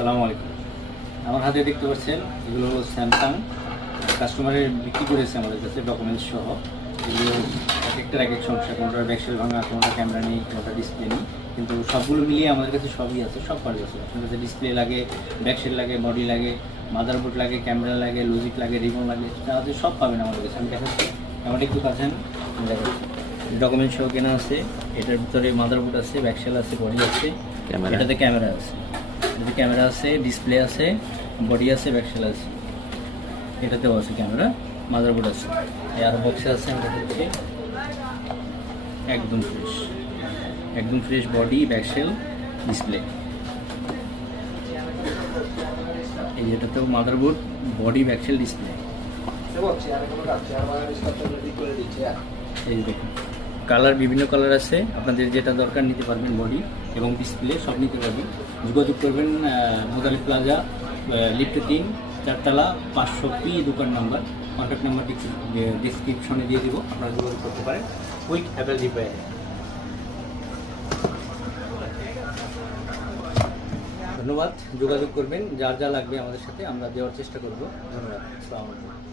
আসসালামু আলাইকুম। আমার হাতে দেখতে পাচ্ছেন এগুলো হলো স্যামসাং কাস্টমারের বিক্রি করেছে আমাদের কাছে ডকুমেন্টস সহ। এগুলো এক একটার এক এক সমস্যা, কোনোটার ব্যাকসেল ভাঙা, কোনোটা ক্যামেরা নেই, কোনোটা ডিসপ্লে নেই, কিন্তু সবগুলো মিলিয়ে আমাদের কাছে সবই আছে, সব পার্ট আছে। আপনার কাছে ডিসপ্লে লাগে, ব্যাকসেল লাগে, বডি লাগে, মাদারবোর্ড লাগে, ক্যামেরা লাগে, লজিক লাগে, রিবন লাগে, তাহলে সব পাবেন আমাদের কাছে। আমি দেখাচ্ছি, আমার একটু কাছেন দেখাচ্ছি। ডকুমেন্টস সহ কেনা আছে, এটার ভিতরে মাদারবোর্ড আছে, ব্যাকসেল আছে, বডি আছে, এটাতে ক্যামেরা আছে, এটাতে ক্যামেরা আছে, ডিসপ্লে আছে, বডি আছে, ব্যাকসেল আছে, এটাতেও আছে ক্যামেরা, মাদারবোর্ড আছে। আর বক্সে আছে আমরা হচ্ছে একদম ফ্রেশ বডি, ব্যাকসেল, ডিসপ্লে। এই যেটাতেও মাদারবোর্ড, বডি, ব্যাকসেল, ডিসপ্লে। এই দেখুন কালার, বিভিন্ন কালার আছে, আপনাদের যেটা দরকার নিতে পারবেন। বডি এবং ডিসপ্লে সব নিতে পারবেন। যোগাযোগ করবেন মোদালিফ প্লাজা, লিফট 3, 4তলা, 500P দোকান নাম্বার। কন্ট্যাক্ট নাম্বার ডিসক্রিপশনে দিয়ে দিব, আপনারা যোগাযোগ করতে পারেন। Quick Apple repair. ধন্যবাদ। যোগাযোগ করবেন, যার যা লাগবে আমাদের সাথে আমরা দেওয়ার চেষ্টা করব। ধন্যবাদ। আসসালামু আলাইকুম।